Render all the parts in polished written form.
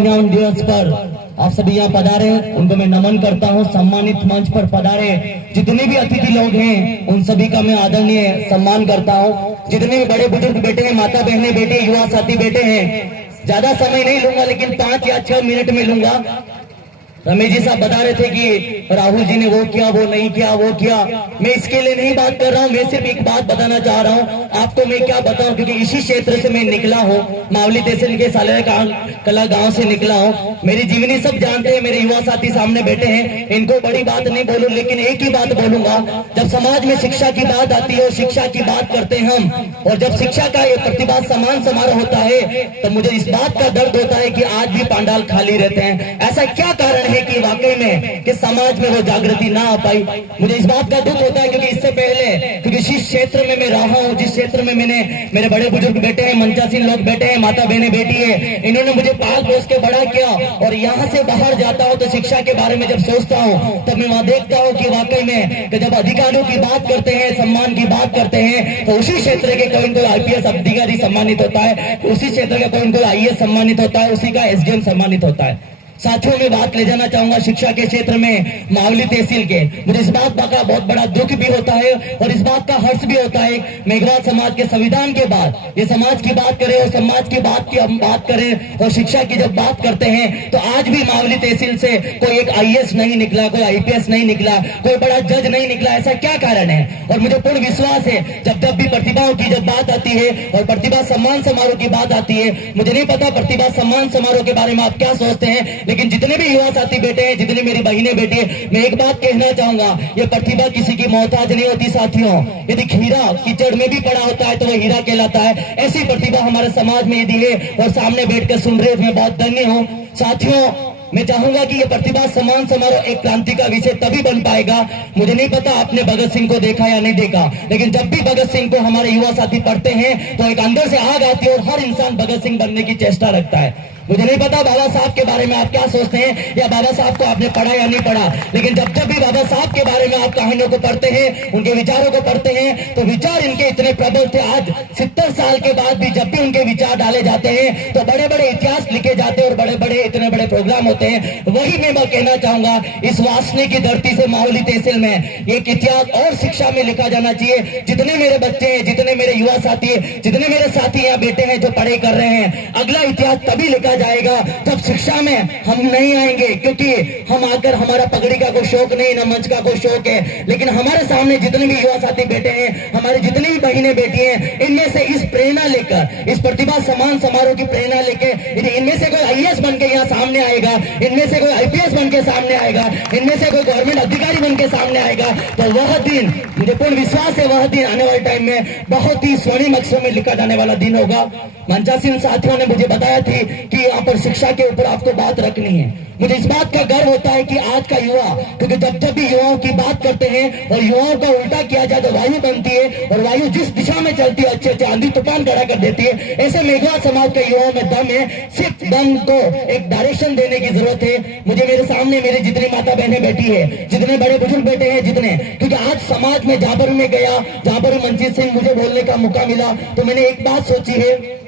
संविधान दिवस पर आप सभी यहाँ पधारे, उनको मैं नमन करता हूँ। सम्मानित मंच पर पधारे जितने भी अतिथि लोग हैं उन सभी का मैं आदरणीय सम्मान करता हूँ। जितने भी बड़े बुजुर्ग बैठे हैं, माता बहनें बैठे, युवा साथी बैठे हैं, ज्यादा समय नहीं लूंगा लेकिन 5 या 6 मिनट में लूंगा। रमेश जी साहब बता रहे थे कि राहुल जी ने वो किया, वो नहीं किया, वो किया। मैं इसके लिए नहीं बात कर रहा हूँ, मैं सिर्फ एक बात बताना चाह रहा हूँ। आपको मैं क्या बताऊं, क्योंकि इसी क्षेत्र से मैं निकला हूँ, मावली तहसील के साले कला गांव से निकला हूँ। मेरी जीवनी सब जानते हैं, मेरे युवा साथी सामने बैठे हैं, इनको बड़ी बात नहीं बोलूं लेकिन एक ही बात बोलूंगा। जब समाज में शिक्षा की बात आती है और शिक्षा की बात करते हैं हम, और जब शिक्षा का ये प्रतिभा सम्मान समारोह होता है तो मुझे इस बात का दर्द होता है कि आज भी पंडाल खाली रहते हैं। ऐसा क्या कारण है कि वाकई में कि समाज में वो जागृति ना आ पाई? मुझे इस बात का दुख होता है क्योंकि इससे पहले, क्योंकि जिस क्षेत्र में मैं रहा हूँ, जिस क्षेत्र में मैंने, मेरे बड़े बुजुर्ग बैठे हैं, मंचासीन लोग बैठे हैं, माता बहनें बैठी है, इन्होंने मुझे पाल पोस के बड़ा किया। और यहाँ से बाहर जाता हूँ तो शिक्षा के बारे में जब सोचता हूँ तब मैं वहां देखता हूँ कि वाकई में कि जब अधिकारियों की बात करते हैं, सम्मान की बात करते हैं, तो उसी क्षेत्र के कोई कोई IPS अधिकारी सम्मानित होता है, उसी क्षेत्र का कोई कोई IAS सम्मानित होता है, उसी का SDM सम्मानित होता है। साथियों में बात ले जाना चाहूंगा शिक्षा के क्षेत्र में मावली तहसील के। मुझे इस बात का बहुत बड़ा दुख भी होता है और इस बात का हर्ष भी होता है। मेघवाल समाज के संविधान के बाद ये समाज की बात करें और समाज की हम बात करें और शिक्षा की जब बात करते हैं तो आज भी मावली तहसील से कोई एक IAS नहीं निकला, कोई IPS नहीं निकला, कोई बड़ा जज नहीं निकला। ऐसा क्या कारण है? और मुझे पूर्ण विश्वास है जब भी प्रतिभाओं की जब बात आती है और प्रतिभा सम्मान समारोह की बात आती है, मुझे नहीं पता प्रतिभा सम्मान समारोह के बारे में आप क्या सोचते हैं, लेकिन जितने भी युवा साथी बैठे हैं, जितनी मेरी बहनें बैठी है, मैं एक बात कहना चाहूंगा, ये प्रतिभा किसी की मोहताज नहीं होती साथियों। यदि हीरा कीचड़ में भी पड़ा होता है तो वो हीरा कहलाता है। ऐसी प्रतिभा हमारे समाज में यदि है और सामने बैठकर सुन रहे, मैं बहुत धन्य हूँ। साथियों, मैं चाहूंगा कि ये प्रतिभा सम्मान समारोह एक क्रांति का विषय तभी बन पाएगा। मुझे नहीं पता आपने भगत सिंह को देखा या नहीं देखा, लेकिन जब भी भगत सिंह को हमारे युवा साथी पढ़ते हैं तो एक अंदर से आग आती है और हर इंसान भगत सिंह बनने की चेष्टा रखता है। मुझे नहीं पता बाबा साहब के बारे में आप क्या सोचते हैं या बाबा साहब को आपने पढ़ा या नहीं पढ़ा, लेकिन जब भी बाबा साहब के बारे में आप कहानियों को पढ़ते हैं, उनके विचारों को पढ़ते हैं, तो विचार इनके इतने प्रबल थे। आज 70 साल के बाद भी जब भी उनके विचार डाले जाते हैं तो बड़े बड़े इतिहास लिखे जाते हैं और बड़े बड़े इतने बड़े प्रोग्राम होते हैं। वही मैं कहना चाहूंगा, इस वासने की धरती से मावली तहसील में एक इतिहास और शिक्षा में लिखा जाना चाहिए। जितने मेरे बच्चे हैं, जितने मेरे युवा साथी हैं, जितने मेरे साथी यहाँ बैठे हैं जो पढ़ाई कर रहे हैं, अगला इतिहास तभी लिखा जाएगा जब शिक्षा में हम नहीं आएंगे, क्योंकि हम आकर हमारा पगड़ी का कोई शौक नहीं, ना मंच का कोई शौक है, लेकिन हमारे सामने जितने भी युवा साथी बैठे हैं, हमारी जितनी भी बहनें बैठी हैं, इनमें से इस प्रेरणा लेकर, इस प्रतिभा सम्मान समारोह की प्रेरणा लेकर यदि इनमें से कोई IAS बन के यहाँ सामने आएगा, इनमें से कोई IPS बन के सामने आएगा, इनमें से कोई गवर्नमेंट अधिकारी बन के सामने आएगा, तो वह दिन, मुझे पूर्ण विश्वास है, वह दिन आने वाले टाइम में बहुत ही स्वर्णिम अक्षरों में लिखा जाने वाला दिन होगा। मंचासीन साथियों ने मुझे बताया थी कि यहाँ पर शिक्षा के ऊपर आपको बात रखनी है। मुझे इस बात का गर्व होता है कि आज का युवा, क्योंकि जब भी युवाओं की बात करते हैं और युवाओं का उल्टा किया जाए तो वायु बनती है, और वायु जिस दिशा में चलती है अच्छे अच्छे आंधी तूफान खड़ा कर देती है। ऐसे मेघवाल समाज के युवाओं में दम है, सिर्फ दम को एक डायरेक्शन देने की जरूरत है। मुझे मेरे सामने मेरी जितनी माता बहनें बैठी है, जितने बड़े बुजुर्ग बैठे हैं, जितने, क्योंकि आज समाज में जहां पर मैं गया, जहां पर मंजीत सिंह मुझे बोलने का मौका मिला, तो मैंने एक बात सोची है,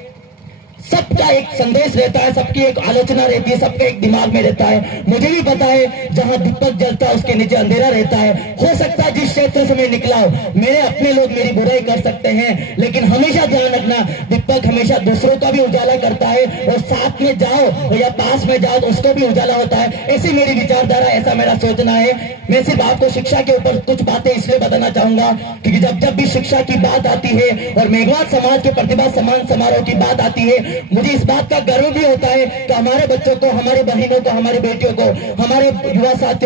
सबका एक संदेश रहता है, सबकी एक आलोचना रहती है, सबका एक दिमाग में रहता है। मुझे भी पता है जहां दीपक जलता है उसके नीचे अंधेरा रहता है। हो सकता है जिस क्षेत्र से मैं निकला हूं, मेरे अपने लोग मेरी बुराई कर सकते हैं, लेकिन हमेशा ध्यान रखना, दीपक हमेशा दूसरों का भी उजाला करता है, और साथ में जाओ या पास में जाओ तो उसको भी उजाला होता है। ऐसी मेरी विचारधारा, ऐसा मेरा सोचना है। मैं सिर्फ आपको शिक्षा के ऊपर कुछ बातें इसलिए बताना चाहूंगा क्योंकि जब भी शिक्षा की बात आती है और मेघवाल समाज के प्रतिभा सम्मान समारोह की बात आती है, मुझे इस बात का गर्व भी होता है कि हमारे बच्चों को, हमारी बहनों को, हमारी बेटियों को, हमारे युवा साथियों